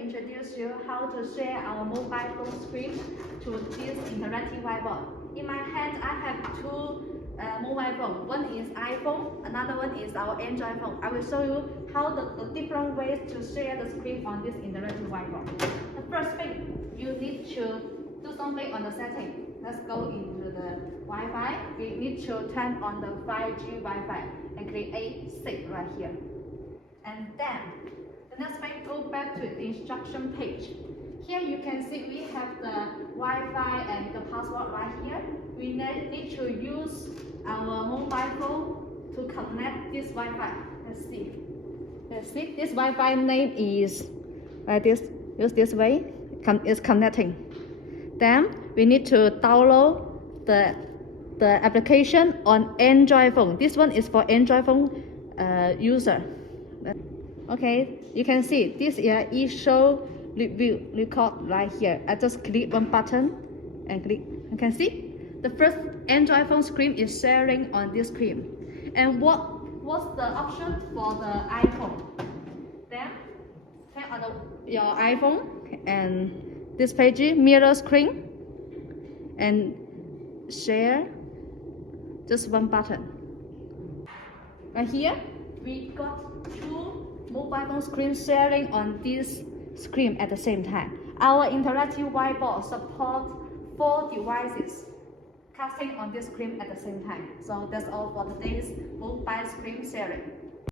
introduce you how to share our mobile phone screen to this interactive whiteboard. In my hand, I have two mobile phones. One is iPhone, another one is our Android phone. I will show you how the different ways to share the screen on this interactive whiteboard. The first thing, you need to do something on the setting. Let's go into the Wi-Fi. We need to turn on the 5G Wi-Fi and create 6 right here. And then, the next thing, go back to the instruction page. Here you can see we have the Wi-Fi and the password right here. We need to use our mobile phone to connect this Wi-Fi. Let's see. This Wi-Fi name is like this. Use this way. It's connecting. Then we need to download the application on Android phone. This one is for Android phone user. Okay, you can see this is show review record right here. I just click one button and click. You can see the first Android phone screen is sharing on this screen. And what's the option for the iPhone? Then turn on your iPhone and this page mirror screen and share. Just one button. Right here we got two mobile phone screen sharing on this screen at the same time. Our interactive whiteboard supports 4 devices casting on this screen at the same time. So that's all for today's mobile screen sharing.